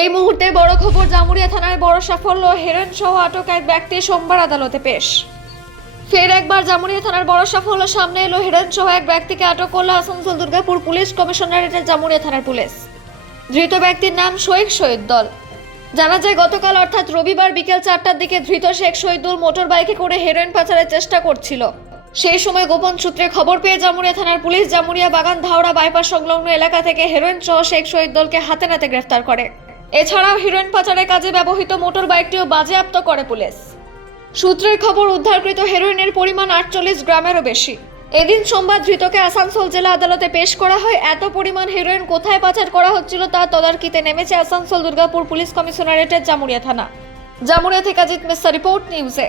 এই মুহূর্তে বড় খবর, জামুরিয়া থানায় বড় সাফল্য, হেরোইন সহ আটক এক ব্যক্তি সোমবার আদালতে পেশ। ফের একবার জামুরিয়া থানার বড় সাফল্য সামনে এলো, হেরোইন সহ এক ব্যক্তিকে আটক করল আসানসোল দুর্গাপুর পুলিশ কমিশনারেটের জামুরিয়া থানার পুলিশ। ধৃত ব্যক্তির নাম শেখ শহীদুল। জানা যায় গতকাল অর্থাৎ রবিবার বিকেল 4টার দিকে ধৃত শেখ শহীদুল মোটর বাইকে করে হেরোইন পাচারের চেষ্টা করছিল। সেই সময় গোপন সূত্রে খবর পেয়ে জামুরিয়া থানার পুলিশ জামুরিয়া বাগান ধাওড়া বাইপাস সংলগ্ন এলাকা থেকে হেরোইন সহ শেখ শহীদুলকে হাতে নাতে গ্রেফতার করে। এছাড়াও হেরোইন পাচারের কাজে ব্যবহৃত মোটর বাইকটিও বাজেয়াপ্ত করে পুলিশ। সূত্রের খবর, উদ্ধারকৃত হেরোইনের পরিমাণ 48 গ্রামেরও বেশি। এদিন সোমবার ধৃতকে আসানসোল জেলা আদালতে পেশ করা হয়। এত পরিমাণ হেরোইন কোথায় পাচার করা হচ্ছিল তা তদারকিতে নেমেছে আসানসোল দুর্গাপুর পুলিশ কমিশনারেটের জামুরিয়া থানা। জামুরিয়া থেকে অজিত মিশ্রা, রিপোর্ট নিউজে।